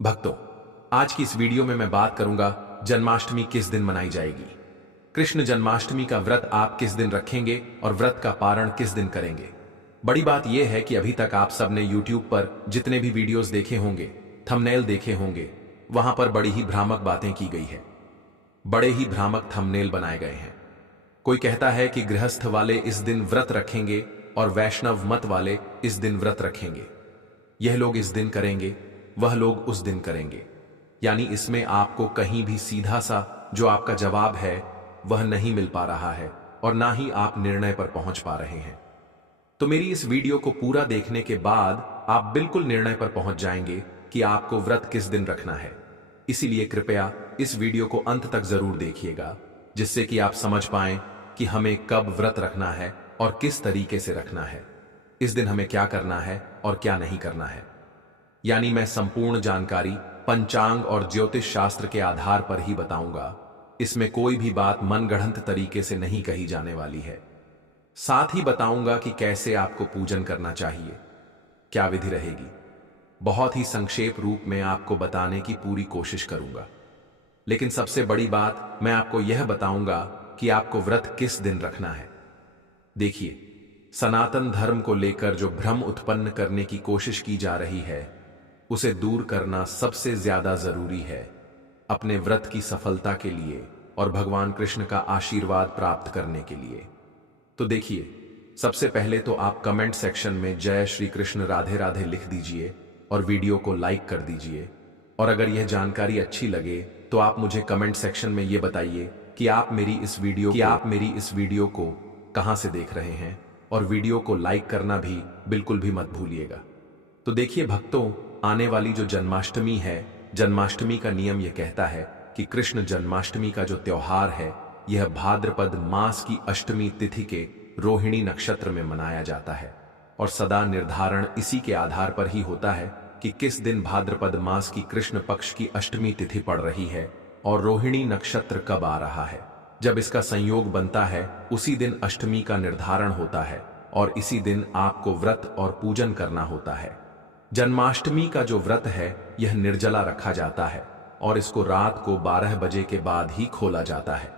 भक्तों, आज की इस वीडियो में मैं बात करूंगा जन्माष्टमी किस दिन मनाई जाएगी। कृष्ण जन्माष्टमी का व्रत आप किस दिन रखेंगे और व्रत का पारण किस दिन करेंगे। बड़ी बात यह है कि अभी तक आप सबने YouTube पर जितने भी वीडियोस देखे होंगे, थंबनेल देखे होंगे, वहां पर बड़ी ही भ्रामक बातें की गई है, बड़े ही भ्रामक थंबनेल बनाए गए हैं। कोई कहता है कि गृहस्थ वाले इस दिन व्रत रखेंगे और वैष्णव मत वाले इस दिन व्रत रखेंगे। यह लोग इस दिन करेंगे, वह लोग उस दिन करेंगे। यानी इसमें आपको कहीं भी सीधा सा जो आपका जवाब है वह नहीं मिल पा रहा है और ना ही आप निर्णय पर पहुंच पा रहे हैं। तो मेरी इस वीडियो को पूरा देखने के बाद आप बिल्कुल निर्णय पर पहुंच जाएंगे कि आपको व्रत किस दिन रखना है। इसीलिए कृपया इस वीडियो को अंत तक जरूर देखिएगा, जिससे कि आप समझ पाएं कि हमें कब व्रत रखना है और किस तरीके से रखना है, इस दिन हमें क्या करना है और क्या नहीं करना है। यानी मैं संपूर्ण जानकारी पंचांग और ज्योतिष शास्त्र के आधार पर ही बताऊंगा। इसमें कोई भी बात मनगढ़ंत तरीके से नहीं कही जाने वाली है। साथ ही बताऊंगा कि कैसे आपको पूजन करना चाहिए, क्या विधि रहेगी। बहुत ही संक्षेप रूप में आपको बताने की पूरी कोशिश करूंगा। लेकिन सबसे बड़ी बात मैं आपको यह बताऊंगा कि आपको व्रत किस दिन रखना है। देखिए, सनातन धर्म को लेकर जो भ्रम उत्पन्न करने की कोशिश की जा रही है, उसे दूर करना सबसे ज्यादा जरूरी है अपने व्रत की सफलता के लिए और भगवान कृष्ण का आशीर्वाद प्राप्त करने के लिए। तो देखिए, सबसे पहले तो आप कमेंट सेक्शन में जय श्री कृष्ण राधे राधे लिख दीजिए और वीडियो को लाइक कर दीजिए। और अगर यह जानकारी अच्छी लगे तो आप मुझे कमेंट सेक्शन में यह बताइए कि आप मेरी इस वीडियो को कहां से देख रहे हैं, और वीडियो को लाइक करना भी बिल्कुल भी मत भूलिएगा। तो देखिए भक्तों, आने वाली जो जन्माष्टमी है, जन्माष्टमी का नियम यह कहता है कि कृष्ण जन्माष्टमी का जो त्योहार है यह भाद्रपद मास की अष्टमी तिथि के रोहिणी नक्षत्र में मनाया जाता है। और सदा निर्धारण इसी के आधार पर ही होता है कि किस दिन भाद्रपद मास की कृष्ण पक्ष की अष्टमी तिथि पड़ रही है और रोहिणी नक्षत्र कब आ रहा है। जब इसका संयोग बनता है उसी दिन अष्टमी का निर्धारण होता है और इसी दिन आपको व्रत और पूजन करना होता है। जन्माष्टमी का जो व्रत है यह निर्जला रखा जाता है और इसको रात को 12 बजे के बाद ही खोला जाता है।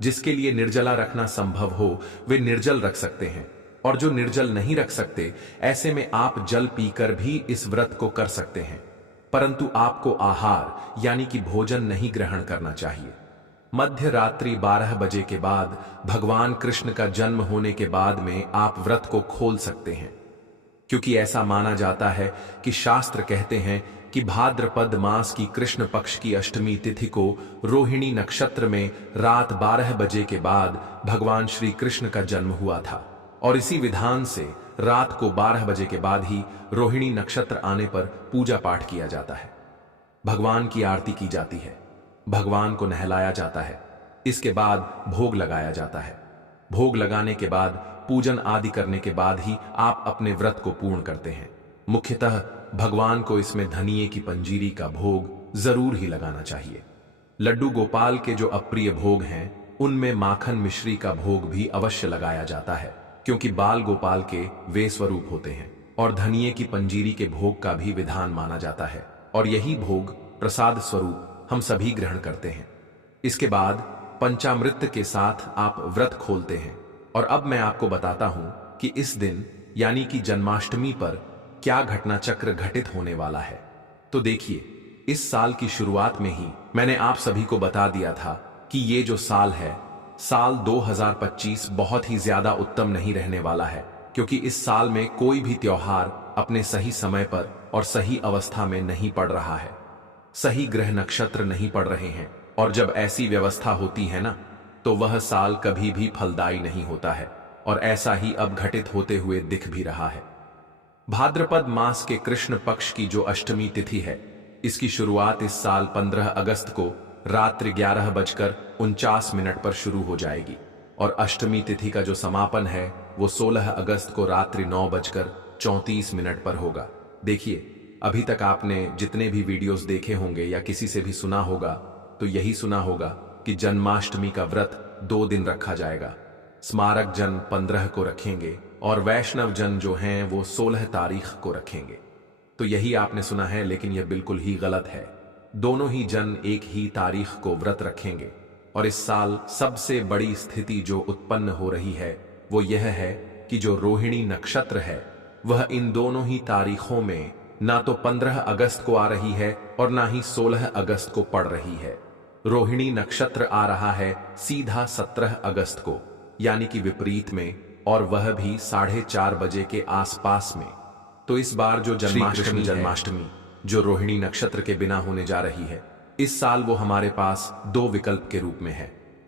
जिसके लिए निर्जला रखना संभव हो वे निर्जल रख सकते हैं, और जो निर्जल नहीं रख सकते ऐसे में आप जल पीकर भी इस व्रत को कर सकते हैं। परंतु आपको आहार यानी कि भोजन नहीं ग्रहण करना चाहिए। मध्य रात्रि 12 बजे के बाद भगवान कृष्ण का जन्म होने के बाद में आप व्रत को खोल सकते हैं, क्योंकि ऐसा माना जाता है कि शास्त्र कहते हैं कि भाद्रपद मास की कृष्ण पक्ष की अष्टमी तिथि को रोहिणी नक्षत्र में रात 12 बजे के बाद भगवान श्री कृष्ण का जन्म हुआ था। और इसी विधान से रात को 12 बजे के बाद ही रोहिणी नक्षत्र आने पर पूजा पाठ किया जाता है, भगवान की आरती की जाती है, भगवान को नहलाया जाता है। इसके बाद भोग लगाया जाता है। भोग लगाने के बाद पूजन आदि करने के बाद ही आप अपने व्रत को पूर्ण करते हैं। मुख्यतः भगवान को इसमें धनिये की पंजीरी का भोग जरूर ही लगाना चाहिए। लड्डू गोपाल के जो अप्रिय भोग हैं उनमें माखन मिश्री का भोग भी अवश्य लगाया जाता है, क्योंकि बाल गोपाल के वे स्वरूप होते हैं। और धनिये की पंजीरी के भोग का भी विधान माना जाता है और यही भोग प्रसाद स्वरूप हम सभी ग्रहण करते हैं। इसके बाद पंचामृत के साथ आप व्रत खोलते हैं। और अब मैं आपको बताता हूं कि इस दिन यानी कि जन्माष्टमी पर क्या घटना चक्र घटित होने वाला है। तो देखिए, इस साल की शुरुआत में ही मैंने आप सभी को बता दिया था कि ये जो साल है, साल 2025 बहुत ही ज्यादा उत्तम नहीं रहने वाला है, क्योंकि इस साल में कोई भी त्योहार अपने सही समय पर और सही अवस्था में नहीं पड़ रहा है। सही ग्रह नक्षत्र नहीं पड़ रहे हैं, और जब ऐसी व्यवस्था होती है ना, तो वह साल कभी भी फलदायी नहीं होता है। और ऐसा ही अब घटित होते हुए दिख भी रहा है। भाद्रपद मास के कृष्ण पक्ष की जो अष्टमी तिथि है, इसकी शुरुआत इस साल 15 अगस्त को रात्रि 11:49 पर शुरू हो जाएगी और अष्टमी तिथि का जो समापन है वो 16 अगस्त को रात्रि 9:34 पर होगा। देखिए, अभी तक आपने जितने भी वीडियोस देखे होंगे या किसी से भी सुना होगा तो यही सुना होगा कि जन्माष्टमी का व्रत 2 दिन रखा जाएगा। स्मारक जन 15 को रखेंगे और वैष्णव जन जो हैं वो 16 तारीख को रखेंगे। तो यही आपने सुना है, लेकिन यह बिल्कुल ही गलत है। दोनों ही जन एक ही तारीख को व्रत रखेंगे। और इस साल सबसे बड़ी स्थिति जो उत्पन्न हो रही है वो यह है कि जो रोहिणी नक्षत्र है वह इन दोनों ही तारीखों में ना तो 15 अगस्त को आ रही है और ना ही 16 अगस्त को पड़ रही है। रोहिणी नक्षत्र आ रहा है सीधा 17 अगस्त को, यानी कि विपरीत में, और वह भी 4:30 बजे के आसपास में। तो इस बार जो जन्माष्टमी जो रोहिणी नक्षत्र के बिना होने जा रही है, इस साल वो हमारे पास दो विकल्प के रूप में है,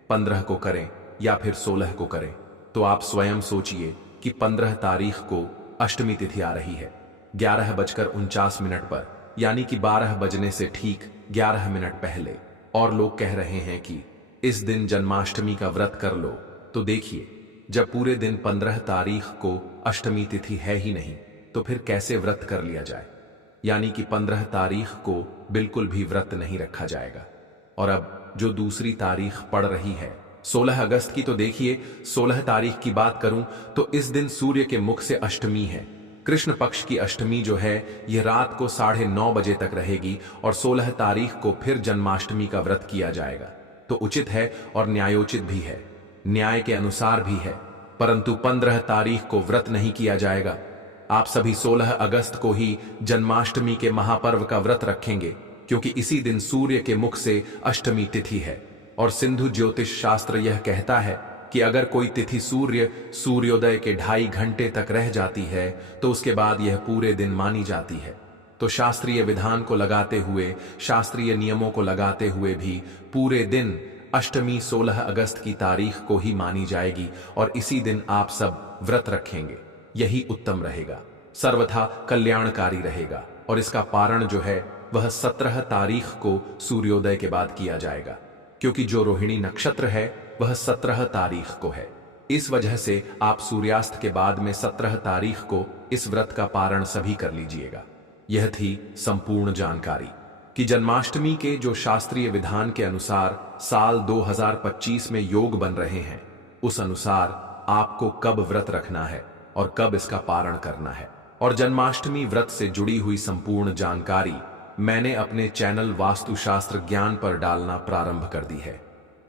15 को करें या फिर 16 को करें। तो आप स्वयं सोचिए कि 15 तारीख को अष्टमी तिथि आ रही है 11:49 पर, यानी कि 12 बजने से ठीक 11 मिनट पहले, और लोग कह रहे हैं कि इस दिन जन्माष्टमी का व्रत कर लो। तो देखिए, जब पूरे दिन 15 तारीख को अष्टमी तिथि है ही नहीं, तो फिर कैसे व्रत कर लिया जाए? यानी कि 15 तारीख को बिल्कुल भी व्रत नहीं रखा जाएगा। और अब जो दूसरी तारीख पड़ रही है 16 अगस्त की, तो देखिए 16 तारीख की बात करूं तो इस दिन सूर्य के मुख से अष्टमी है। कृष्ण पक्ष की अष्टमी जो है यह रात को 9:30 बजे तक रहेगी और 16 तारीख को फिर जन्माष्टमी का व्रत किया जाएगा। तो उचित है और न्यायोचित भी है, न्याय के अनुसार भी है, परंतु 15 तारीख को व्रत नहीं किया जाएगा। आप सभी 16 अगस्त को ही जन्माष्टमी के महापर्व का व्रत रखेंगे, क्योंकि इसी दिन सूर्य के मुख से अष्टमी तिथि है। और सिंधु ज्योतिष शास्त्र यह कहता है कि अगर कोई तिथि सूर्योदय के 2.5 घंटे तक रह जाती है तो उसके बाद यह पूरे दिन मानी जाती है। तो शास्त्रीय विधान को लगाते हुए, शास्त्रीय नियमों को लगाते हुए भी पूरे दिन अष्टमी 16 अगस्त की तारीख को ही मानी जाएगी और इसी दिन आप सब व्रत रखेंगे। यही उत्तम रहेगा, सर्वथा कल्याणकारी रहेगा। और इसका पारण जो है वह 17 तारीख को सूर्योदय के बाद किया जाएगा, क्योंकि जो रोहिणी नक्षत्र है वह 17 तारीख को है। इस वजह से आप सूर्यास्त के बाद में 17 तारीख को इस व्रत का पारण सभी कर लीजिएगा। यह थी संपूर्ण जानकारी कि जन्माष्टमी के जो शास्त्रीय विधान के अनुसार साल 2025 में योग बन रहे हैं, उस अनुसार आपको कब व्रत रखना है और कब इसका पारण करना है। और जन्माष्टमी व्रत से जुड़ी हुई संपूर्ण जानकारी मैंने अपने चैनल वास्तुशास्त्र ज्ञान पर डालना प्रारंभ कर दी है।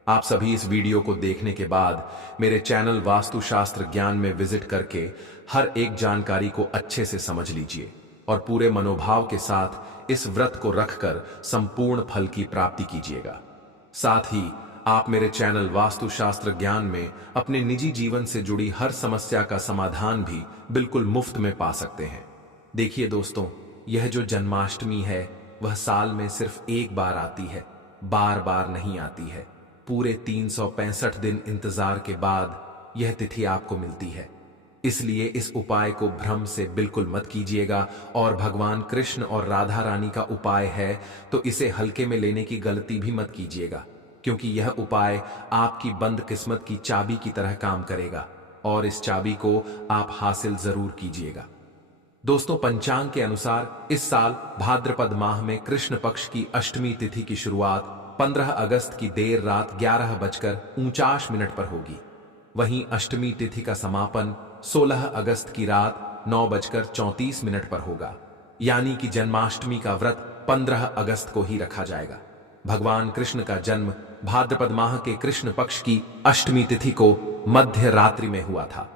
आप सभी इस वीडियो को देखने के बाद मेरे चैनल वास्तुशास्त्र ज्ञान में विजिट करके हर एक जानकारी को अच्छे से समझ लीजिए और पूरे मनोभाव के साथ इस व्रत को रखकर संपूर्ण फल की प्राप्ति कीजिएगा। साथ ही आप मेरे चैनल वास्तुशास्त्र ज्ञान में अपने निजी जीवन से जुड़ी हर समस्या का समाधान भी बिल्कुल मुफ्त में पा सकते हैं। देखिए दोस्तों, यह जो जन्माष्टमी है वह साल में सिर्फ एक बार आती है, बार बार नहीं आती है। पूरे 365 दिन इंतजार के बाद यह तिथि आपको मिलती है। इसलिए इस उपाय को भ्रम से बिल्कुल मत कीजिएगा। और भगवान कृष्ण और राधा रानी का उपाय है तो इसे हल्के में लेने की गलती भी मत कीजिएगा, क्योंकि यह उपाय आपकी बंद किस्मत की चाबी की तरह काम करेगा और इस चाबी को आप हासिल जरूर कीजिएगा। दोस्तों, पंचांग के अनुसार इस साल भाद्रपद माह में कृष्ण पक्ष की अष्टमी तिथि की शुरुआत 15 अगस्त की देर रात 11:49 पर होगी। वहीं अष्टमी तिथि का समापन 16 अगस्त की रात 9:34 पर होगा, यानी कि जन्माष्टमी का व्रत 15 अगस्त को ही रखा जाएगा। भगवान कृष्ण का जन्म भाद्रपद माह के कृष्ण पक्ष की अष्टमी तिथि को मध्य रात्रि में हुआ था,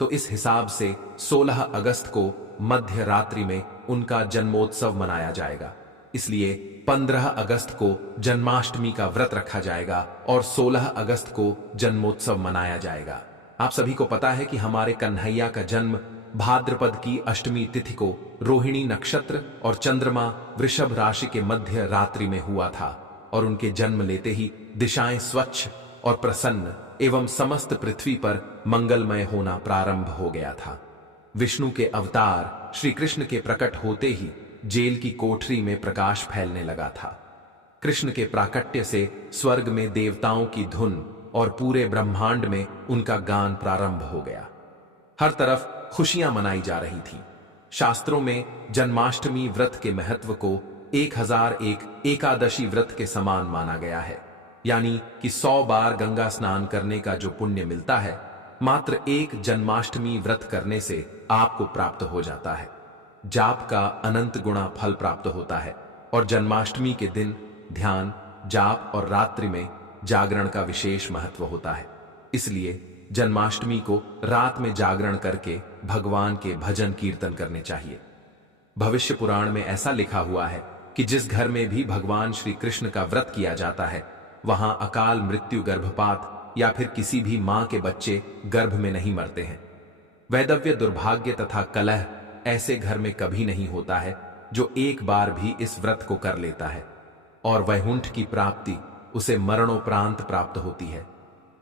तो इस हिसाब से 16 अगस्त को मध्य रात्रि में उनका जन्मोत्सव मनाया जाएगा। इसलिए 15 अगस्त को जन्माष्टमी का व्रत रखा जाएगा और 16 अगस्त को जन्मोत्सव मनाया जाएगा। आप सभी को पता है कि हमारे कन्हैया का जन्म भाद्रपद की अष्टमी तिथि को रोहिणी नक्षत्र और चंद्रमा वृषभ राशि के मध्य रात्रि में हुआ था और उनके जन्म लेते ही दिशाएं स्वच्छ और प्रसन्न एवं समस्त पृथ्वी पर मंगलमय होना प्रारंभ हो गया था। विष्णु के अवतार श्री कृष्ण के प्रकट होते ही जेल की कोठरी में प्रकाश फैलने लगा था। कृष्ण के प्राकट्य से स्वर्ग में देवताओं की धुन और पूरे ब्रह्मांड में उनका गान प्रारंभ हो गया। हर तरफ खुशियां मनाई जा रही थी। शास्त्रों में जन्माष्टमी व्रत के महत्व को 1001 एकादशी व्रत के समान माना गया है, यानी कि 100 बार गंगा स्नान करने का जो पुण्य मिलता है, मात्र एक जन्माष्टमी व्रत करने से आपको प्राप्त हो जाता है। जाप का अनंत गुणा फल प्राप्त होता है और जन्माष्टमी के दिन ध्यान, जाप और रात्रि में जागरण का विशेष महत्व होता है। इसलिए जन्माष्टमी को रात में जागरण करके भगवान के भजन कीर्तन करने चाहिए। भविष्य पुराण में ऐसा लिखा हुआ है कि जिस घर में भी भगवान श्री कृष्ण का व्रत किया जाता है वहां अकाल मृत्यु, गर्भपात या फिर किसी भी मां के बच्चे गर्भ में नहीं मरते हैं। वैधव्य, दुर्भाग्य तथा कलह ऐसे घर में कभी नहीं होता है जो एक बार भी इस व्रत को कर लेता है और वैकुंठ की प्राप्ति उसे मरणोपरांत प्राप्त होती है।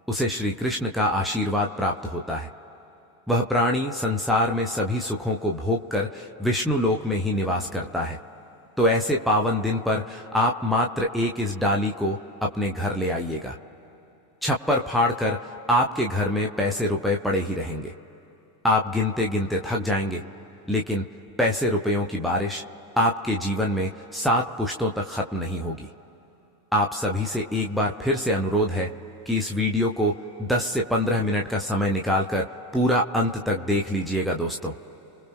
उसे श्री कृष्ण का आशीर्वाद प्राप्त होता है। वह प्राणी संसार में सभी सुखों को भोग कर विष्णु लोक में ही निवास करता है। तो ऐसे पावन दिन पर आप मात्र एक इस डाली को अपने घर ले आइएगा। छप्पर फाड़कर आपके घर में पैसे रुपए पड़े ही रहेंगे। आप गिनते गिनते थक जाएंगे, लेकिन पैसे रुपयों की बारिश आपके जीवन में 7 पुश्तों तक खत्म नहीं होगी। आप सभी से एक बार फिर से अनुरोध है कि इस वीडियो को 10 से 15 मिनट का समय निकालकर पूरा अंत तक देख लीजिएगा दोस्तों,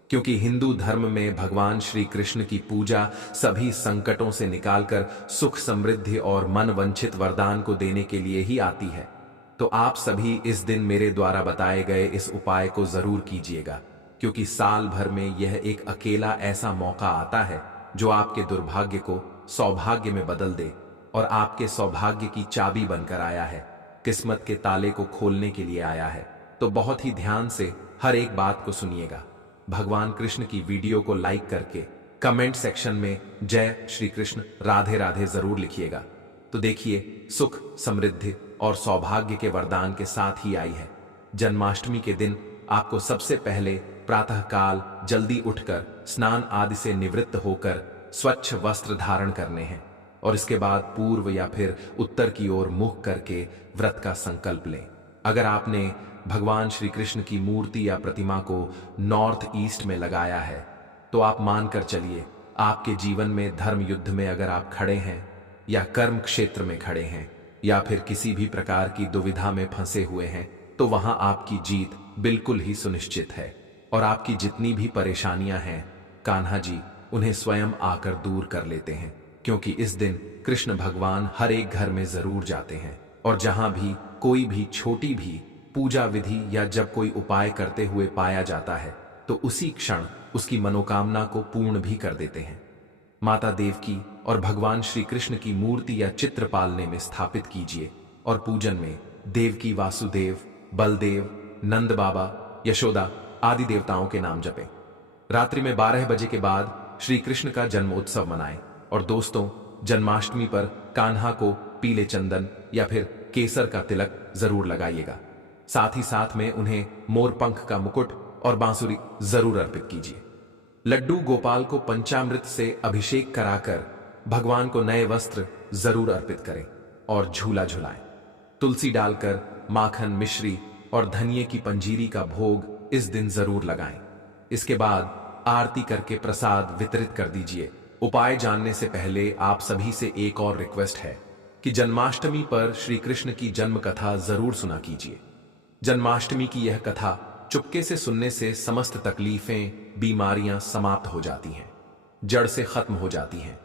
क्योंकि हिंदू धर्म में भगवान श्री कृष्ण की पूजा सभी संकटों से निकालकर सुख, समृद्धि और मन वंचित वरदान को देने के लिए ही आती है। तो आप सभी इस दिन मेरे द्वारा बताए गए इस उपाय को जरूर कीजिएगा, क्योंकि साल भर में यह एक अकेला ऐसा मौका आता है जो आपके दुर्भाग्य को सौभाग्य में बदल दे और आपके सौभाग्य की चाबी बनकर आया है, किस्मत के ताले को खोलने के लिए आया है। तो बहुत ही ध्यान से हर एक बात को सुनिएगा। भगवान कृष्ण की वीडियो को लाइक करके कमेंट सेक्शन में जय श्री कृष्ण, राधे राधे जरूर लिखिएगा। तो देखिए, सुख, समृद्धि और सौभाग्य के वरदान के साथ ही आई है। जन्माष्टमी के दिन आपको सबसे पहले प्रातःकाल जल्दी उठकर स्नान आदि से निवृत्त होकर स्वच्छ वस्त्र धारण करने हैं और इसके बाद पूर्व या फिर उत्तर की ओर मुख करके व्रत का संकल्प लें। अगर आपने भगवान श्री कृष्ण की मूर्ति या प्रतिमा को नॉर्थ ईस्ट में लगाया है तो आप मानकर चलिए, आपके जीवन में धर्म युद्ध में अगर आप खड़े हैं या कर्म क्षेत्र में खड़े हैं या फिर किसी भी प्रकार की दुविधा में फंसे हुए हैं तो वहां आपकी जीत बिल्कुल ही सुनिश्चित है। और आपकी जितनी भी परेशानियां हैं, कान्हा जी उन्हें स्वयं आकर दूर कर लेते हैं, क्योंकि इस दिन कृष्ण भगवान हर एक घर में जरूर जाते हैं और जहां भी कोई भी छोटी भी पूजा विधि या जब कोई उपाय करते हुए पाया जाता है तो उसी क्षण उसकी मनोकामना को पूर्ण भी कर देते हैं। माता देवकी और भगवान श्री कृष्ण की मूर्ति या चित्र पालने में स्थापित कीजिए और पूजन में देवकी, वासुदेव, बलदेव, नंद बाबा, यशोदा आदि देवताओं के नाम जपें। रात्रि में 12 बजे के बाद श्री कृष्ण का जन्म उत्सव मनाएं। और दोस्तों, जन्माष्टमी पर कान्हा को पीले चंदन या फिर केसर का तिलक जरूर लगाइएगा। साथ ही साथ में उन्हें मोरपंख का मुकुट और बांसुरी जरूर अर्पित कीजिए। लड्डू गोपाल को पंचामृत से अभिषेक कराकर भगवान को नए वस्त्र जरूर अर्पित करें और झूला झुलाएं। तुलसी डालकर माखन, मिश्री और धनिये की पंजीरी का भोग इस दिन जरूर लगाएं। इसके बाद आरती करके प्रसाद वितरित कर दीजिए। उपाय जानने से पहले आप सभी से एक और रिक्वेस्ट है कि जन्माष्टमी पर श्री कृष्ण की जन्म कथा जरूर सुना कीजिए। जन्माष्टमी की यह कथा चुपके से सुनने से समस्त तकलीफें, बीमारियां समाप्त हो जाती हैं, जड़ से खत्म हो जाती हैं,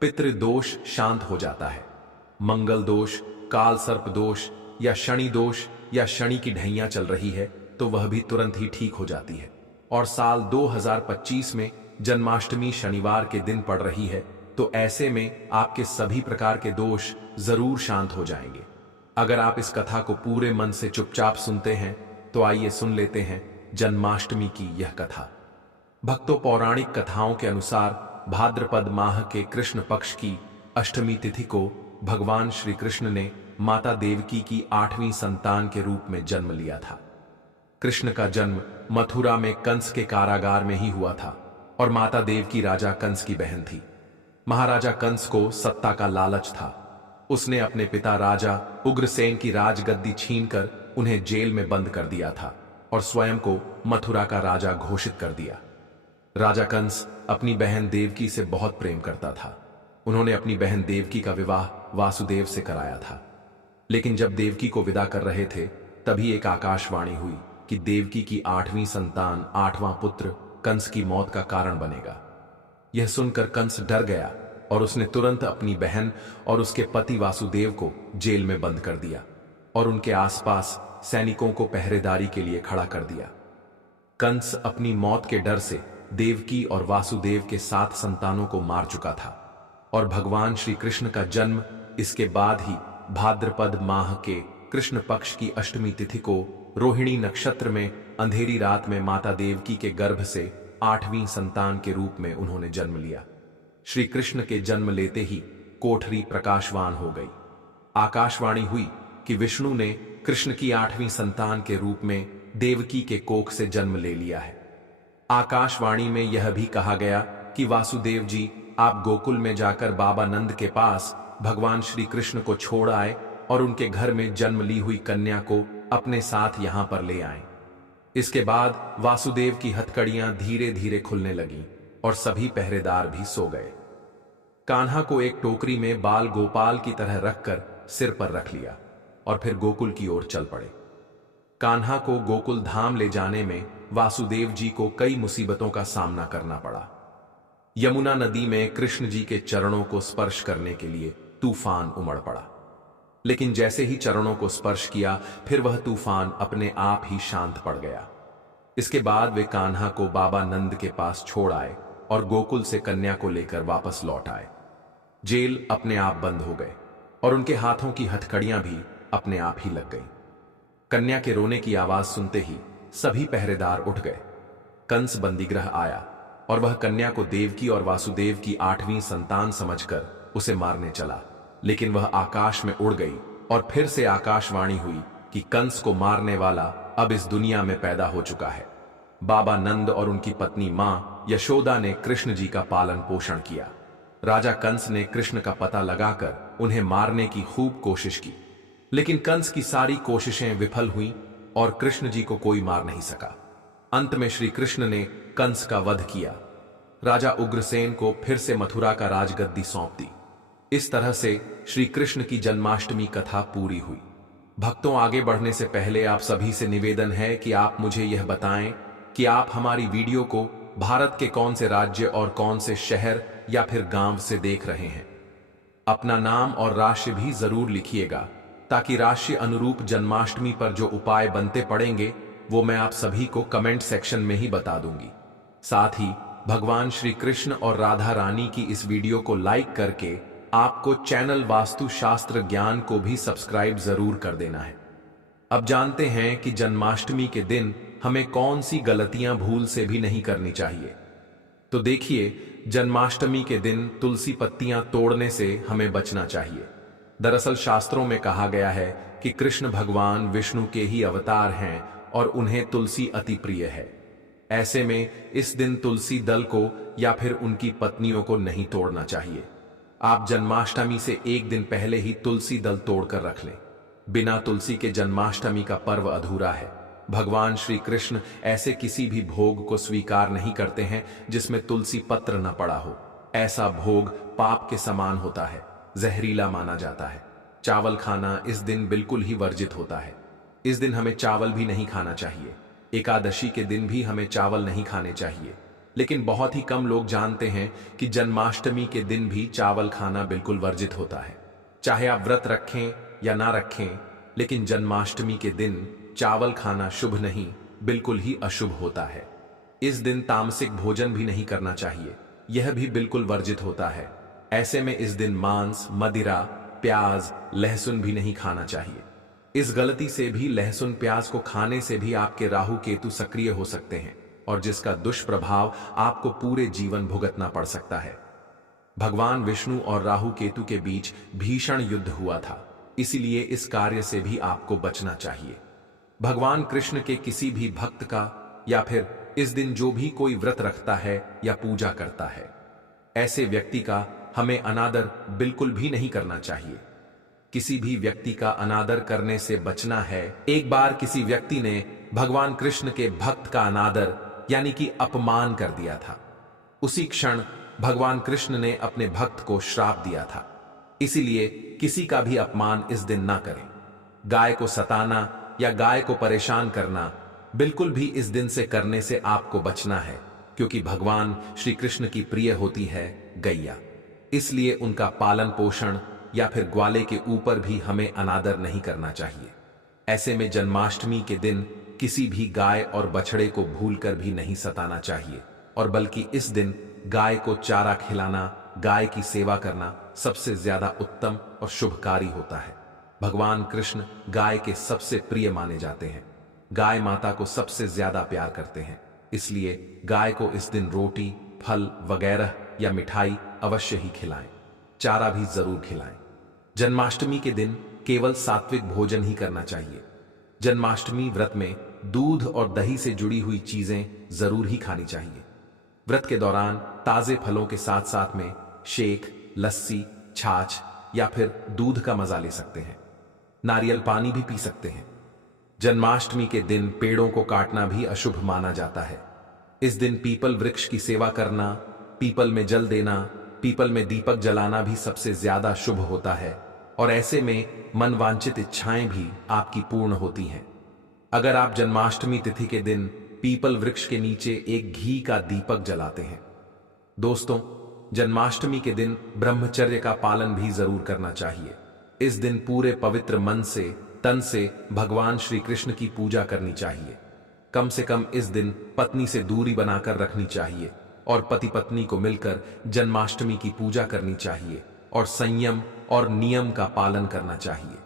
पितृदोष शांत हो जाता है, मंगल दोष, काल सर्प दोष या शनि दोष या शनि की ढैया चल रही है तो वह भी तुरंत ही ठीक हो जाती है। और साल 2025 में जन्माष्टमी शनिवार के दिन पड़ रही है, तो ऐसे में आपके सभी प्रकार के दोष जरूर शांत हो जाएंगे। अगर आप इस कथा को पूरे मन से चुपचाप सुनते हैं तो आइए सुन लेते हैं जन्माष्टमी की यह कथा। भक्तों, पौराणिक कथाओं के अनुसार भाद्रपद माह के कृष्ण पक्ष की अष्टमी तिथि को भगवान श्री कृष्ण ने माता देवकी की 8वीं संतान के रूप में जन्म लिया था। कृष्ण का जन्म मथुरा में कंस के कारागार में ही हुआ था और माता देवकी राजा कंस की बहन थी। महाराजा कंस को सत्ता का लालच था। उसने अपने पिता राजा उग्रसेन की राजगद्दी छीनकर उन्हें जेल में बंद कर दिया था और स्वयं को मथुरा का राजा घोषित कर दिया। राजा कंस अपनी बहन देवकी से बहुत प्रेम करता था। उन्होंने अपनी बहन देवकी का विवाह वासुदेव से कराया था। लेकिन जब देवकी को विदा कर रहे थे तभी एक आकाशवाणी हुई कि देवकी की 8वीं संतान, 8वां पुत्र कंस की मौत का कारण बनेगा। यह सुनकर कंस डर गया और उसने तुरंत अपनी बहन और उसके पति वासुदेव को जेल में बंद कर दिया और उनके आसपास सैनिकों को पहरेदारी के लिए खड़ा कर दिया। कंस अपनी मौत के डर से देवकी और वासुदेव के 7 संतानों को मार चुका था और भगवान श्री कृष्ण का जन्म इसके बाद ही भाद्रपद माह के कृष्ण पक्ष की अष्टमी तिथि को रोहिणी नक्षत्र में अंधेरी रात में माता देवकी के गर्भ से 8वीं संतान के रूप में उन्होंने जन्म लिया। श्री कृष्ण के जन्म लेते ही कोठरी प्रकाशवान हो गई। आकाशवाणी हुई कि विष्णु ने कृष्ण की 8वीं संतान के रूप में देवकी के कोख से जन्म ले लिया है। आकाशवाणी में यह भी कहा गया कि वासुदेव जी आप गोकुल में जाकर बाबा नंद के पास भगवान श्री कृष्ण को छोड़ आए और उनके घर में जन्म ली हुई कन्या को अपने साथ यहां पर ले आए। इसके बाद वासुदेव की हथकड़ियां धीरे धीरे खुलने लगीं और सभी पहरेदार भी सो गए। कान्हा को एक टोकरी में बाल गोपाल की तरह रखकर सिर पर रख लिया और फिर गोकुल की ओर चल पड़े। कान्हा को गोकुल धाम ले जाने में वासुदेव जी को कई मुसीबतों का सामना करना पड़ा। यमुना नदी में कृष्ण जी के चरणों को स्पर्श करने के लिए तूफान उमड़ पड़ा, लेकिन जैसे ही चरणों को स्पर्श किया फिर वह तूफान अपने आप ही शांत पड़ गया। इसके बाद वे कान्हा को बाबा नंद के पास छोड़ आए और गोकुल से कन्या को लेकर वापस लौट आए। जेल अपने आप बंद हो गए और उनके हाथों की हथकड़ियां भी अपने आप ही लग गईं। कन्या के रोने की आवाज सुनते ही सभी पहरेदार उठ गए। कंस बंदीगृह आया और वह कन्या को देवकी और वासुदेव की 8वीं संतान समझकर उसे मारने चला, लेकिन वह आकाश में उड़ गई और फिर से आकाशवाणी हुई कि कंस को मारने वाला अब इस दुनिया में पैदा हो चुका है। बाबा नंद और उनकी पत्नी मां यशोदा ने कृष्ण जी का पालन पोषण किया। राजा कंस ने कृष्ण का पता लगाकर उन्हें मारने की खूब कोशिश की, लेकिन कंस की सारी कोशिशें विफल हुईं और कृष्ण जी को कोई मार नहीं सका। अंत में श्री कृष्ण ने कंस का वध किया। राजा उग्रसेन को फिर से मथुरा का राजगद्दी सौंप दी। इस तरह से श्री कृष्ण की जन्माष्टमी कथा पूरी हुई। भक्तों, आगे बढ़ने से पहले आप सभी से निवेदन है कि आप मुझे यह बताएं कि आप हमारी वीडियो को भारत के कौन से राज्य और कौन से शहर या फिर गांव से देख रहे हैं। अपना नाम और राशि भी जरूर लिखिएगा ताकि राशि अनुरूप जन्माष्टमी पर जो उपाय बनते पड़ेंगे वो मैं आप सभी को कमेंट सेक्शन में ही बता दूंगी। साथ ही भगवान श्री कृष्ण और राधा रानी की इस वीडियो को लाइक करके आपको चैनल वास्तु शास्त्र ज्ञान को भी सब्सक्राइब जरूर कर देना है। अब जानते हैं कि जन्माष्टमी के दिन हमें कौन सी गलतियां भूल से भी नहीं करनी चाहिए। तो देखिए, जन्माष्टमी के दिन तुलसी पत्तियां तोड़ने से हमें बचना चाहिए। दरअसल शास्त्रों में कहा गया है कि कृष्ण भगवान विष्णु के ही अवतार हैं और उन्हें तुलसी अति प्रिय है। ऐसे में इस दिन तुलसी दल को या फिर उनकी पत्नियों को नहीं तोड़ना चाहिए। आप जन्माष्टमी से एक दिन पहले ही तुलसी दल तोड़कर रख लें। बिना तुलसी के जन्माष्टमी का पर्व अधूरा है। भगवान श्री कृष्ण ऐसे किसी भी भोग को स्वीकार नहीं करते हैं जिसमें तुलसी पत्र न पड़ा हो। ऐसा भोग पाप के समान होता है, जहरीला माना जाता है। चावल खाना इस दिन बिल्कुल ही वर्जित होता है। इस दिन हमें चावल भी नहीं खाना चाहिए। एकादशी के दिन भी हमें चावल नहीं खाने चाहिए। लेकिन बहुत ही कम लोग जानते हैं कि जन्माष्टमी के दिन भी चावल खाना बिल्कुल वर्जित होता है। चाहे आप व्रत रखें या ना रखें, लेकिन जन्माष्टमी के दिन चावल खाना शुभ नहीं, बिल्कुल ही अशुभ होता है। इस दिन तामसिक भोजन भी नहीं करना चाहिए, यह भी बिल्कुल वर्जित होता है। ऐसे में इस दिन मांस, मदिरा, प्याज, लहसुन भी नहीं खाना चाहिए। इस गलती से भी लहसुन प्याज को खाने से भी आपके राहु केतु सक्रिय हो सकते हैं और जिसका दुष्प्रभाव आपको पूरे जीवन भुगतना पड़ सकता है। भगवान विष्णु और राहु केतु के बीच भीषण युद्ध हुआ था, इसीलिए इस कार्य से भी आपको बचना चाहिए। भगवान कृष्ण के किसी भी भक्त का या फिर इस दिन जो भी कोई व्रत रखता है या पूजा करता है, ऐसे व्यक्ति का हमें अनादर बिल्कुल भी नहीं करना चाहिए। किसी भी व्यक्ति का अनादर करने से बचना है। एक बार किसी व्यक्ति ने भगवान कृष्ण के भक्त का अनादर यानी कि अपमान कर दिया था। उसी क्षण भगवान कृष्ण ने अपने भक्त को श्राप दिया था। इसीलिए किसी का भी अपमान इस दिन ना करें। गाय को सताना या गाय को परेशान करना बिल्कुल भी इस दिन से करने से आपको बचना है, क्योंकि भगवान श्री कृष्ण की प्रिय होती है गैया, इसलिए उनका पालन पोषण या फिर ग्वाले के ऊपर भी हमें अनादर नहीं करना चाहिए। ऐसे में जन्माष्टमी के दिन किसी भी गाय और बछड़े को भूलकर भी नहीं सताना चाहिए, और बल्कि इस दिन गाय को चारा खिलाना, गाय की सेवा करना सबसे ज्यादा उत्तम और शुभकारी होता है। भगवान कृष्ण गाय के सबसे प्रिय माने जाते हैं। गाय माता को सबसे ज्यादा प्यार करते हैं, इसलिए गाय को इस दिन रोटी, फल वगैरह या मिठाई अवश्य ही खिलाएं, चारा भी जरूर खिलाएं। जन्माष्टमी के दिन केवल सात्विक भोजन ही करना चाहिए। जन्माष्टमी व्रत में दूध और दही से जुड़ी हुई चीजें जरूर ही खानी चाहिए। व्रत के दौरान ताजे फलों के साथ साथ में शेक, लस्सी, छाछ या फिर दूध का मजा ले सकते हैं। नारियल पानी भी पी सकते हैं। जन्माष्टमी के दिन पेड़ों को काटना भी अशुभ माना जाता है। इस दिन पीपल वृक्ष की सेवा करना, पीपल में जल देना, पीपल में दीपक जलाना भी सबसे ज्यादा शुभ होता है, और ऐसे में मनवांछित इच्छाएं भी आपकी पूर्ण होती हैं। अगर आप जन्माष्टमी तिथि के दिन पीपल वृक्ष के नीचे एक घी का दीपक जलाते हैं। दोस्तों, जन्माष्टमी के दिन ब्रह्मचर्य का पालन भी जरूर करना चाहिए। इस दिन पूरे पवित्र मन से, तन से भगवान श्री कृष्ण की पूजा करनी चाहिए। कम से कम इस दिन पत्नी से दूरी बनाकर रखनी चाहिए और पति पत्नी को मिलकर जन्माष्टमी की पूजा करनी चाहिए और संयम और नियम का पालन करना चाहिए।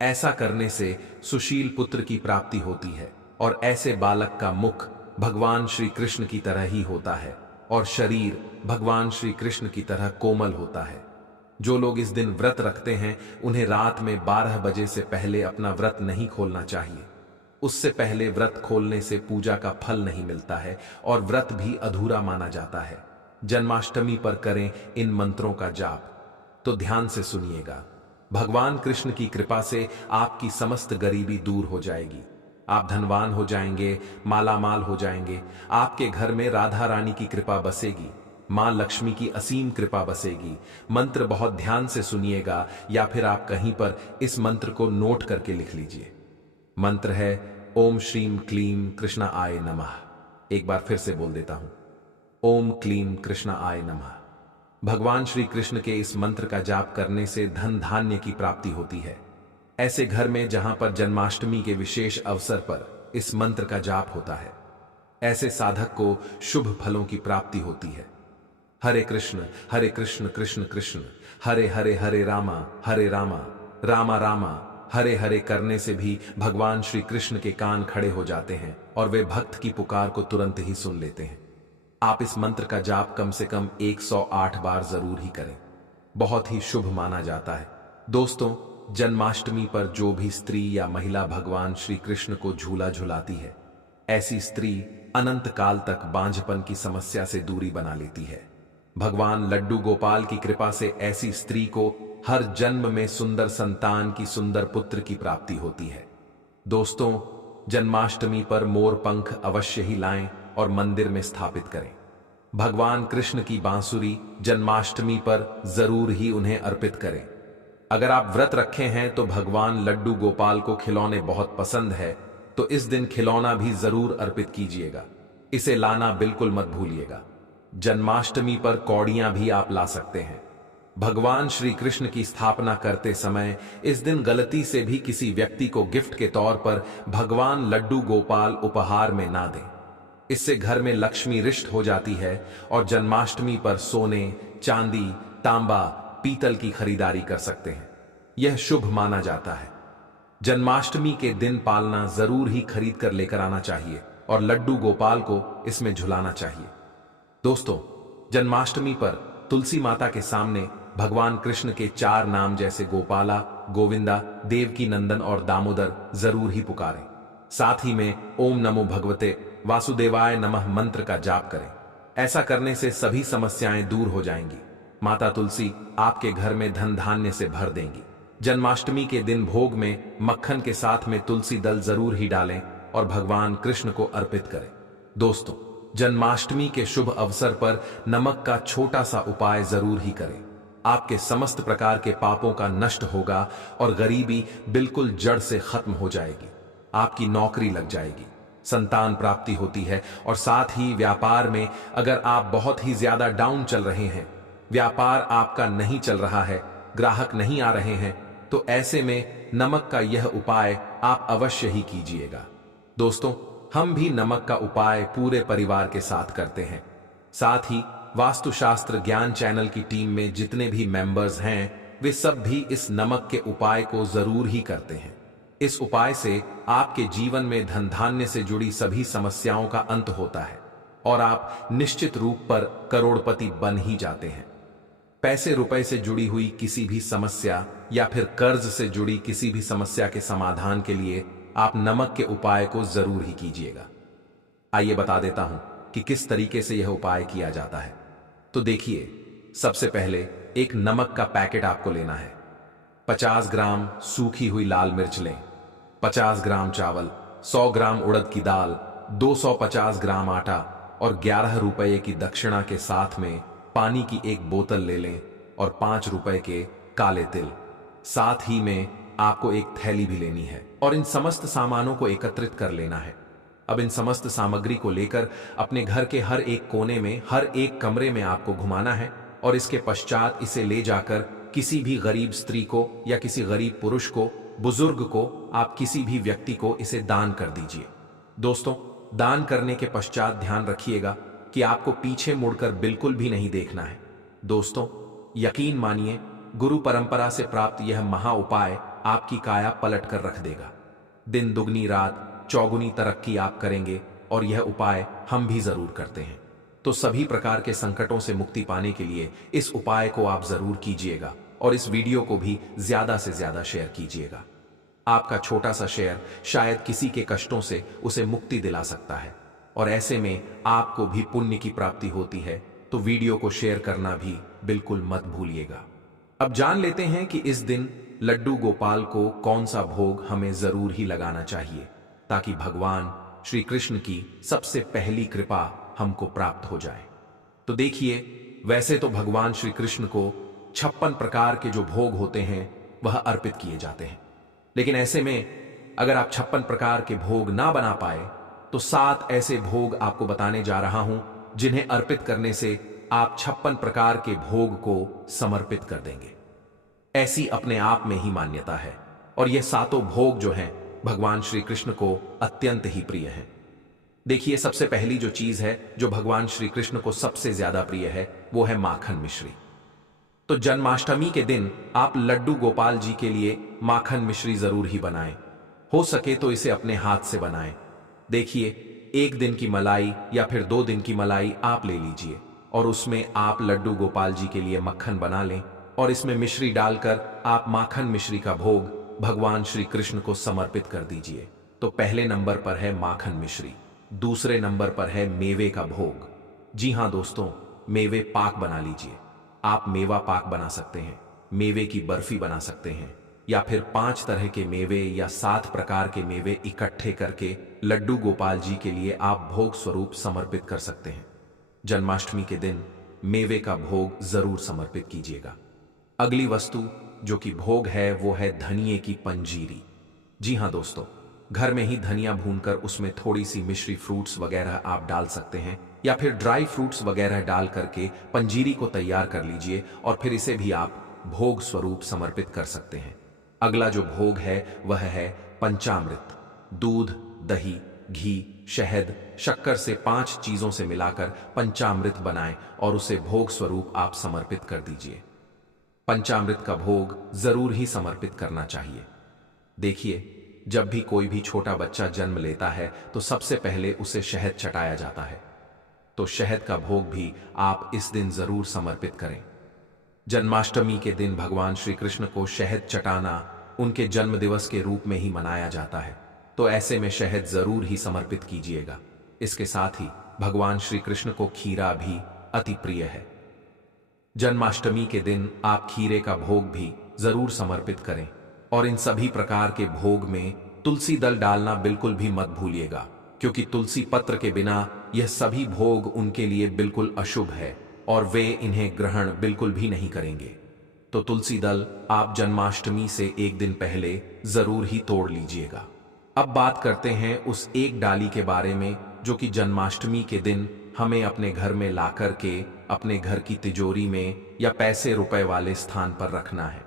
ऐसा करने से सुशील पुत्र की प्राप्ति होती है, और ऐसे बालक का मुख भगवान श्री कृष्ण की तरह ही होता है और शरीर भगवान श्री कृष्ण की तरह कोमल होता है। जो लोग इस दिन व्रत रखते हैं, उन्हें रात में 12 बजे से पहले अपना व्रत नहीं खोलना चाहिए। उससे पहले व्रत खोलने से पूजा का फल नहीं मिलता है और व्रत भी अधूरा माना जाता है। जन्माष्टमी पर करें इन मंत्रों का जाप। तो ध्यान से सुनिएगा। भगवान कृष्ण की कृपा से आपकी समस्त गरीबी दूर हो जाएगी। आप धनवान हो जाएंगे, मालामाल हो जाएंगे। आपके घर में राधा रानी की कृपा बसेगी, मां लक्ष्मी की असीम कृपा बसेगी। मंत्र बहुत ध्यान से सुनिएगा, या फिर आप कहीं पर इस मंत्र को नोट करके लिख लीजिए। मंत्र है ओम श्रीम क्लीम कृष्णा आय नमः। एक बार फिर से बोल देता हूं, ओम क्लीम कृष्णा आय नमः। भगवान श्री कृष्ण के इस मंत्र का जाप करने से धन धान्य की प्राप्ति होती है। ऐसे घर में जहां पर जन्माष्टमी के विशेष अवसर पर इस मंत्र का जाप होता है, ऐसे साधक को शुभ फलों की प्राप्ति होती है। हरे कृष्ण कृष्ण कृष्ण हरे हरे, हरे रामा रामा रामा हरे हरे करने से भी भगवान श्री कृष्ण के कान खड़े हो जाते हैं और वे भक्त की पुकार को तुरंत ही सुन लेते हैं। आप इस मंत्र का जाप कम से कम 108 बार जरूर ही करें, बहुत ही शुभ माना जाता है। दोस्तों, जन्माष्टमी पर जो भी स्त्री या महिला भगवान श्री कृष्ण को झूला झुलाती है, ऐसी स्त्री अनंत काल तक बांझपन की समस्या से दूरी बना लेती है। भगवान लड्डू गोपाल की कृपा से ऐसी स्त्री को हर जन्म में सुंदर संतान की, सुंदर पुत्र की प्राप्ति होती है। दोस्तों, जन्माष्टमी पर मोर पंख अवश्य ही लाएं और मंदिर में स्थापित करें। भगवान कृष्ण की बांसुरी जन्माष्टमी पर जरूर ही उन्हें अर्पित करें। अगर आप व्रत रखे हैं तो भगवान लड्डू गोपाल को खिलौने बहुत पसंद है, तो इस दिन खिलौना भी जरूर अर्पित कीजिएगा। इसे लाना बिल्कुल मत भूलिएगा। जन्माष्टमी पर कौड़ियां भी आप ला सकते हैं। भगवान श्री कृष्ण की स्थापना करते समय इस दिन गलती से भी किसी व्यक्ति को गिफ्ट के तौर पर भगवान लड्डू गोपाल उपहार में ना दें। इससे घर में लक्ष्मी रिष्ट हो जाती है और जन्माष्टमी पर सोने, चांदी, तांबा, पीतल की खरीदारी कर सकते हैं। यह शुभ माना जाता है। जन्माष्टमी के दिन पालना जरूर ही खरीद कर लेकर आना चाहिए और लड्डू गोपाल को इसमें झुलाना चाहिए। दोस्तों, जन्माष्टमी पर तुलसी माता के सामने भगवान कृष्ण के 4 नाम जैसे गोपाला, गोविंदा, देवकी नंदन और दामोदर जरूर ही पुकारें। साथ ही में ओम नमो भगवते वासुदेवाय नमः मंत्र का जाप करें। ऐसा करने से सभी समस्याएं दूर हो जाएंगी। माता तुलसी आपके घर में धन धान्य से भर देंगी। जन्माष्टमी के दिन भोग में मक्खन के साथ में तुलसी दल जरूर ही डालें और भगवान कृष्ण को अर्पित करें। दोस्तों, जन्माष्टमी के शुभ अवसर पर नमक का छोटा सा उपाय जरूर ही करें। आपके समस्त प्रकार के पापों का नष्ट होगा और गरीबी बिल्कुल जड़ से खत्म हो जाएगी। आपकी नौकरी लग जाएगी, संतान प्राप्ति होती है, और साथ ही व्यापार में अगर आप बहुत ही ज्यादा डाउन चल रहे हैं, व्यापार आपका नहीं चल रहा है, ग्राहक नहीं आ रहे हैं, तो ऐसे में नमक का यह उपाय आप अवश्य ही कीजिएगा। दोस्तों, हम भी नमक का उपाय पूरे परिवार के साथ करते हैं। साथ ही वास्तुशास्त्र ज्ञान चैनल की टीम में जितने भी मेंबर्स हैं, वे सब भी इस नमक के उपाय को जरूर ही करते हैं। इस उपाय से आपके जीवन में धन धान्य से जुड़ी सभी समस्याओं का अंत होता है और आप निश्चित रूप पर करोड़पति बन ही जाते हैं। पैसे रुपए से जुड़ी हुई किसी भी समस्या या फिर कर्ज से जुड़ी किसी भी समस्या के समाधान के लिए आप नमक के उपाय को जरूर ही कीजिएगा। आइए बता देता हूं कि किस तरीके से यह उपाय किया जाता है। तो देखिए, सबसे पहले एक नमक का पैकेट आपको लेना है। 50 ग्राम सूखी हुई लाल मिर्च लें, 50 ग्राम चावल, 100 ग्राम उड़द की दाल, 250 ग्राम आटा और 11 रुपए की दक्षिणा के साथ में पानी की एक बोतल ले लें और 5 रुपए के काले तिल। साथ ही में आपको एक थैली भी लेनी है और इन समस्त सामानों को एकत्रित कर लेना है। अब इन समस्त सामग्री को लेकर अपने घर के हर एक कोने में, हर एक कमरे में आपको घुमाना है और इसके पश्चात इसे ले जाकर किसी भी गरीब स्त्री को या किसी गरीब पुरुष को, बुजुर्ग को, आप किसी भी व्यक्ति को इसे दान कर दीजिए। दोस्तों, दान करने के पश्चात ध्यान रखिएगा कि आपको पीछे मुड़कर बिल्कुल भी नहीं देखना है। दोस्तों, यकीन मानिए, गुरु परंपरा से प्राप्त यह महा उपाय आपकी काया पलट कर रख देगा। दिन दुगनी रात चौगुनी तरक्की आप करेंगे और यह उपाय हम भी जरूर करते हैं। तो सभी प्रकार के संकटों से मुक्ति पाने के लिए इस उपाय को आप जरूर कीजिएगा और इस वीडियो को भी ज्यादा से ज्यादा शेयर कीजिएगा। आपका छोटा सा शेयर शायद किसी के कष्टों से उसे मुक्ति दिला सकता है और ऐसे में आपको भी पुण्य की प्राप्ति होती है। तो वीडियो को शेयर करना भी बिल्कुल मत भूलिएगा। अब जान लेते हैं कि इस दिन लड्डू गोपाल को कौन सा भोग हमें जरूर ही लगाना चाहिए ताकि भगवान श्री कृष्ण की सबसे पहली कृपा हमको प्राप्त हो जाए। तो देखिए, वैसे तो भगवान श्री कृष्ण को 56 प्रकार के जो भोग होते हैं वह अर्पित किए जाते हैं, लेकिन ऐसे में अगर आप 56 प्रकार के भोग ना बना पाए तो 7 ऐसे भोग आपको बताने जा रहा हूं जिन्हें अर्पित करने से आप 56 प्रकार के भोग को समर्पित कर देंगे। ऐसी अपने आप में ही मान्यता है और ये सातों भोग जो हैं भगवान श्री कृष्ण को अत्यंत ही प्रिय है। देखिए, सबसे पहली जो चीज है जो भगवान श्री कृष्ण को सबसे ज्यादा प्रिय है वो है माखन मिश्री। तो जन्माष्टमी के दिन आप लड्डू गोपाल जी के लिए माखन मिश्री जरूर ही बनाएं। हो सके तो इसे अपने हाथ से बनाएं। देखिए, 1 दिन की मलाई या फिर 2 दिन की मलाई आप ले लीजिए और उसमें आप लड्डू गोपाल जी के लिए मक्खन बना लें और इसमें मिश्री डालकर आप माखन मिश्री का भोग भगवान श्री कृष्ण को समर्पित कर दीजिए। तो पहले नंबर पर है माखन मिश्री, दूसरे नंबर पर है मेवे का भोग। जी हां दोस्तों, मेवे पाक बना लीजिए। आप मेवा पाक बना सकते हैं, मेवे की बर्फी बना सकते हैं या फिर 5 तरह के मेवे या 7 प्रकार के मेवे इकट्ठे करके लड्डू गोपाल जी के लिए आप भोग स्वरूप समर्पित कर सकते हैं। जन्माष्टमी के दिन मेवे का भोग जरूर समर्पित कीजिएगा। अगली वस्तु जो कि भोग है वो है धनिये की पंजीरी। जी हां दोस्तों, घर में ही धनिया भूनकर उसमें थोड़ी सी मिश्री फ्रूट्स वगैरह आप डाल सकते हैं या फिर ड्राई फ्रूट्स वगैरह डाल करके पंजीरी को तैयार कर लीजिए और फिर इसे भी आप भोग स्वरूप समर्पित कर सकते हैं। अगला जो भोग है वह है पंचामृत। दूध, दही, घी, शहद, शक्कर से 5 चीजों से मिलाकर पंचामृत बनाएं और उसे भोग स्वरूप आप समर्पित कर दीजिए। पंचामृत का भोग जरूर ही समर्पित करना चाहिए। देखिए, जब भी कोई भी छोटा बच्चा जन्म लेता है तो सबसे पहले उसे शहद चटाया जाता है, तो शहद का भोग भी आप इस दिन जरूर समर्पित करें। जन्माष्टमी के दिन भगवान श्री कृष्ण को शहद चटाना उनके जन्म दिवस के रूप में ही मनाया जाता है, तो ऐसे में शहद जरूर ही समर्पित कीजिएगा। इसके साथ ही भगवान श्री कृष्ण को खीरा भी अति प्रिय है। जन्माष्टमी के दिन आप खीरे का भोग भी जरूर समर्पित करें और इन सभी प्रकार के भोग में तुलसी दल डालना बिल्कुल भी मत भूलिएगा, क्योंकि तुलसी पत्र के बिना यह सभी भोग उनके लिए बिल्कुल अशुभ है और वे इन्हें ग्रहण बिल्कुल भी नहीं करेंगे। तो तुलसी दल आप जन्माष्टमी से 1 दिन पहले जरूर ही तोड़ लीजिएगा। अब बात करते हैं उस एक डाली के बारे में जो कि जन्माष्टमी के दिन हमें अपने घर में ला कर के अपने घर की तिजोरी में या पैसे रुपए वाले स्थान पर रखना है।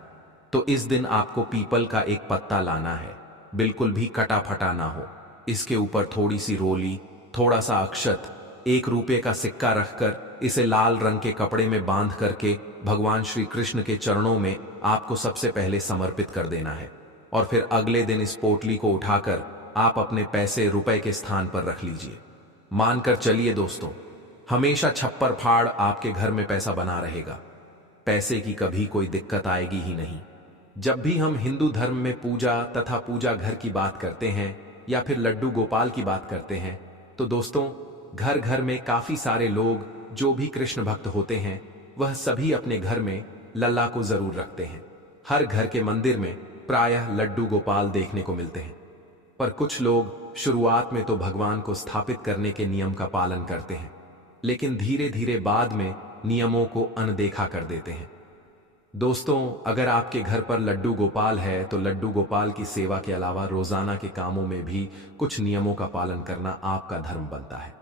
तो इस दिन आपको पीपल का एक पत्ता लाना है, बिल्कुल भी कटा फटा ना हो। इसके ऊपर थोड़ी सी रोली, थोड़ा सा अक्षत, 1 रुपये का सिक्का रखकर इसे लाल रंग के कपड़े में बांध करके भगवान श्री कृष्ण के चरणों में आपको सबसे पहले समर्पित कर देना है। और फिर अगले दिन इस पोटली को उठाकर आप अपने पैसे रुपए के स्थान पर रख लीजिए। मानकर चलिए दोस्तों, हमेशा छप्पर फाड़ आपके घर में पैसा बना रहेगा। पैसे की कभी कोई दिक्कत आएगी ही नहीं। जब भी हम हिंदू धर्म में पूजा तथा पूजा घर की बात करते हैं या फिर लड्डू गोपाल की बात करते हैं, तो दोस्तों घर घर में काफी सारे लोग जो भी कृष्ण भक्त होते हैं वह सभी अपने घर में लल्ला को जरूर रखते हैं। हर घर के मंदिर में प्रायः लड्डू गोपाल देखने को मिलते हैं। पर कुछ लोग शुरुआत में तो भगवान को स्थापित करने के नियम का पालन करते हैं, लेकिन धीरे धीरे बाद में नियमों को अनदेखा कर देते हैं। दोस्तों अगर आपके घर पर लड्डू गोपाल है तो लड्डू गोपाल की सेवा के अलावा रोजाना के कामों में भी कुछ नियमों का पालन करना आपका धर्म बनता है।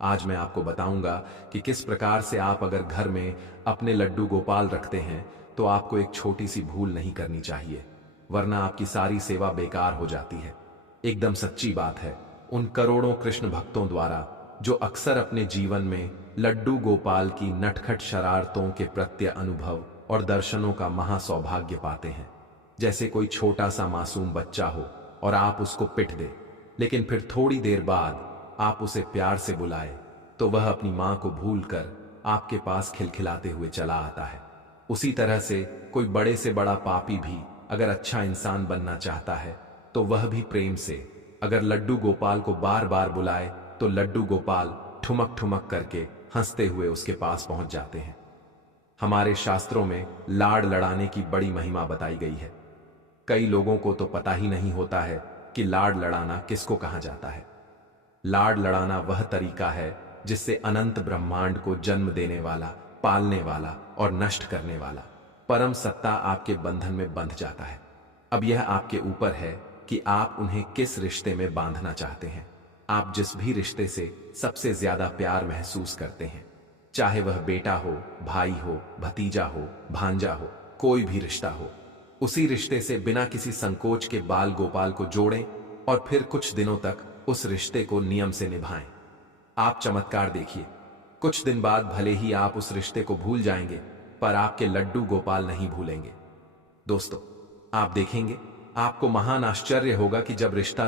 आज मैं आपको बताऊंगा कि किस प्रकार से आप अगर घर में अपने लड्डू गोपाल रखते हैं तो आपको एक छोटी सी भूल नहीं करनी चाहिए, वरना आपकी सारी सेवा बेकार हो जाती है। एकदम सच्ची बात है उन करोड़ों कृष्ण भक्तों द्वारा जो अक्सर अपने जीवन में लड्डू गोपाल की नटखट शरारतों के प्रत्यय अनुभव और दर्शनों का महा सौभाग्य पाते हैं। जैसे कोई छोटा सा मासूम बच्चा हो और आप उसको पिट दे, लेकिन फिर थोड़ी देर बाद आप उसे प्यार से बुलाए तो वह अपनी मां को भूलकर आपके पास खिलखिलाते हुए चला आता है। उसी तरह से कोई बड़े से बड़ा पापी भी अगर अच्छा इंसान बनना चाहता है तो वह भी प्रेम से अगर लड्डू गोपाल को बार बार बुलाए तो लड्डू गोपाल ठुमक ठुमक करके हंसते हुए उसके पास पहुंच जाते हैं। हमारे शास्त्रों में लाड़ लड़ाने की बड़ी महिमा बताई गई है। कई लोगों को तो पता ही नहीं होता है कि लाड़ लड़ाना किसको कहा जाता है। लाड़ लड़ाना वह तरीका है जिससे अनंत ब्रह्मांड को जन्म देने वाला, पालने वाला और नष्ट करने वाला परम सत्ता आपके बंधन में बंध जाता है। अब यह आपके ऊपर है कि आप उन्हें किस रिश्ते में बांधना चाहते हैं। आप जिस भी रिश्ते से सबसे ज्यादा प्यार महसूस करते हैं, चाहे वह बेटा हो, भाई हो, भतीजा हो, भांजा हो, कोई भी रिश्ता हो, उसी रिश्ते से बिना किसी संकोच के बाल गोपाल को जोड़ें और फिर कुछ दिनों तक उस रिश्ते को नियम से निभाएं। आप चमत्कार देखिए, कुछ दिन बाद भले ही आप उस रिश्ते को भूल जाएंगे पर आपके लड्डू गोपाल नहीं भूलेंगे। दोस्तों आप देखेंगे आपको महान आश्चर्य होगा कि जब रिश्ता